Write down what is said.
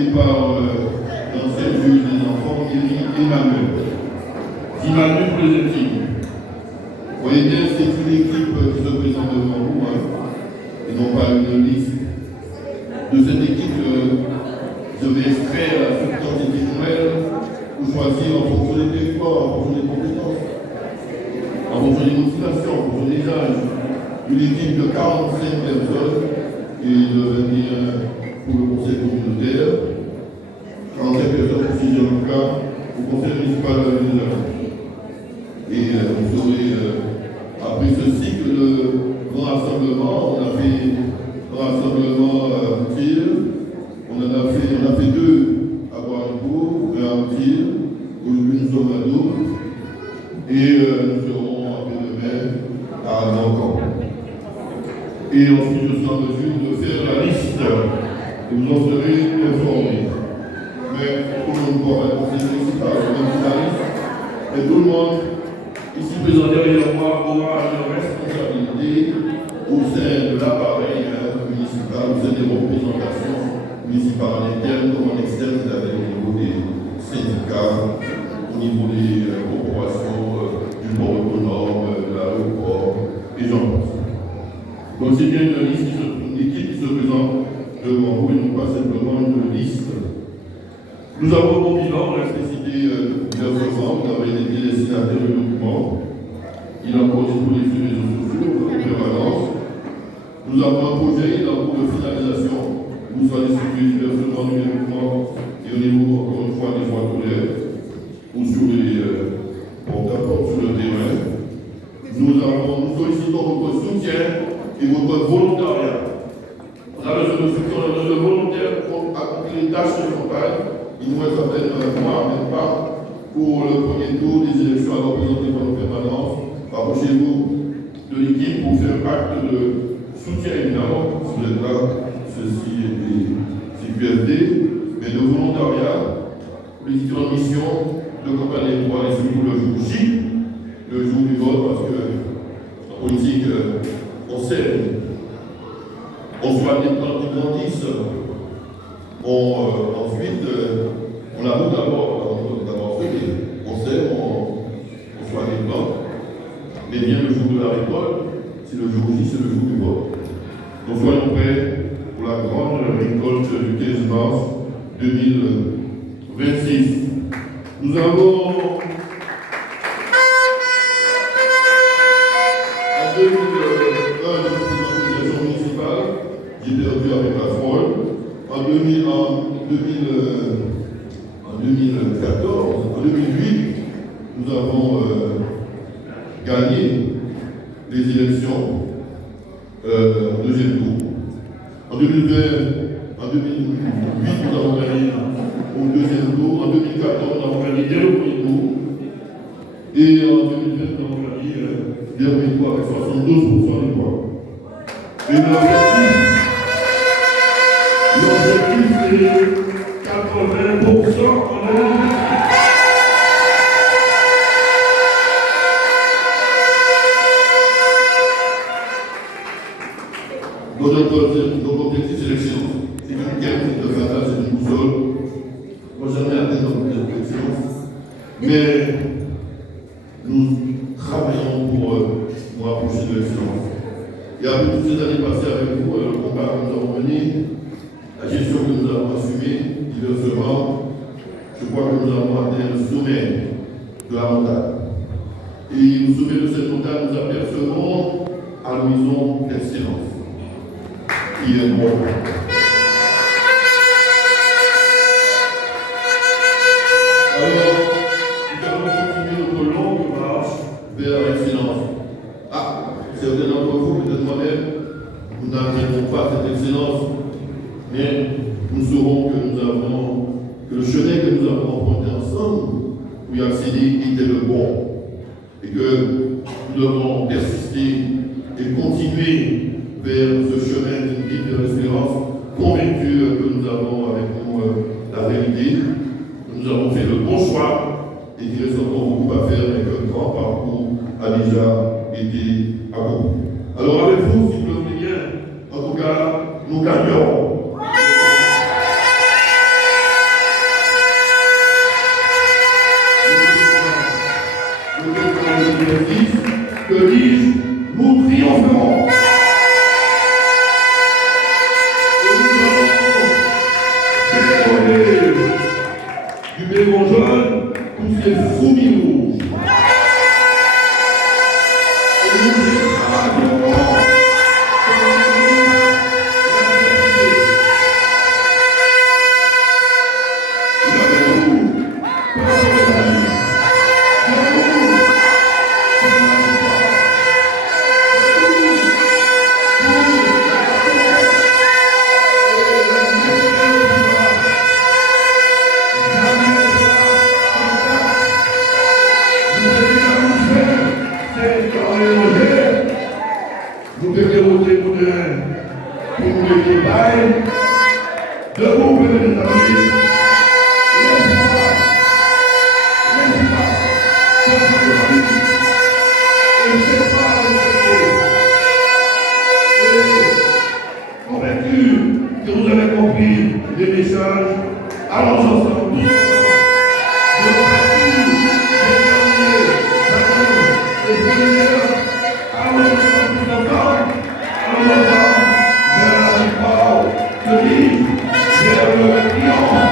et par l'ancien juge des enfants, Emmanuel. Emmanuel pour les intimes. Vous voyez bien, c'est une équipe qui se présente devant vous, et non pas une liste. De cette équipe, je vais extraire la substance individuelle pour choisir en fonction des territoires, en fonction des compétences, en fonction des motivations, en fonction des âges. Une équipe de 45 personnes et de venir pour le conseil communautaire, 45 personnes pour Sylvie Lucas, au conseil municipal de la ville de la Ville. Et vous aurez, après ce cycle de grand rassemblement, on a fait un rassemblement à tir, on a fait deux à Bois-Ricourt, un à tir, une sommes à dos, et nous serons après-demain à Nancan. Et ensuite, je suis en mesure de faire la liste et vous en serez informés. Mais tout le monde pourra conseiller municipal, même la liste, et tout le monde ici présent derrière moi aura une responsabilité au sein de l'appareil municipal, au sein des représentations municipales en interne comme en externe, c'est-à-dire au niveau des syndicats, au niveau des corporations, du port autonome, de l'aéroport, et j'en passe. Donc c'est bien une liste, une équipe qui se présente devant vous et non pas simplement une liste. Nous avons un bon bilan, on reste cité diversement, vous avez été destinataire du document. Il a encore disponible sur les réseaux sociaux en permanence. Nous avons un projet, il est en cours de finalisation. Vous soit distribué diversement numériquement et au niveau, encore une fois, des voies scolaires ou sur les porte-à-porte sur le terrain. Nous sollicitons votre soutien et votre volontariat. On a besoin de soutien, on a besoin de volontaires pour accomplir les tâches de campagne. Il nous reste à peine un mois, même pas, pour le premier tour des élections à représenter par nos permanences. Rapprochez-vous de l'équipe pour faire acte de soutien, évidemment, si vous êtes là, ceci est CQFD, mais de volontariat, pour les différentes missions de campagne électorale et surtout le jour J, le jour du vote, parce que en politique, on sait, on soit des plans qui grandissent, ensuite, on avoue d'abord fait, on sait, on soit des plans, mais bien le jour de la récolte, c'est le jour J, c'est le jour du vote. Donc soyons prêts pour la grande récolte du 15 mars 2026. Nous avons en 2001 une organisation municipale, j'ai perdu avec la fraude. En 2014, en 2008, nous avons gagné les élections en deuxième tour. En 2020, en 2008, nous avons gagné au deuxième tour. En 2014, nous avons gagné dès le premier tour. Et en 2020, nous avons gagné dès le premier tour avec 72% des voix. Et l'objectif, c'est 80% en 2008. Notre objectif, c'est l'excellence. C'est une quête de fatal, c'est une boussole. On va jamais atteindre notre excellence. Mais nous travaillons pour approcher de l'excellence. Et après toutes ces années passées avec vous, le combat que nous avons mené, la gestion que nous avons assumée diversement, je crois que nous avons atteint le sommet de la montagne. Et au sommet de cette montagne, nous apercevons à l'horizon l'excellence. Qui est bon. Alors, nous allons continuer notre longue marche vers l'excellence. Ah, certains d'entre vous, peut-être moi-même, nous n'atteindrons pas cette excellence, mais nous saurons que le chemin que nous avons emprunté ensemble pour y accéder était le bon. Et que nous devons persister et continuer vers ce chemin d'une vie de l'espérance, convaincus que nous avons avec nous la réalité, que nous avons fait le bon choix et qu'il reste encore beaucoup à faire, mais que le grand parcours a déjà été accompli. Alors avec vous, si vous le voulez bien, en tout cas, nous gagnerons. du bégon jaune pour ces fourmis rouges. Et nous déclarons nous devons voter pour le travail, debout pour les amis. Convaincu que vous avez compris les messages, allons ensemble, tous ensemble. Vers la victoire, de vivre vers le triomphe.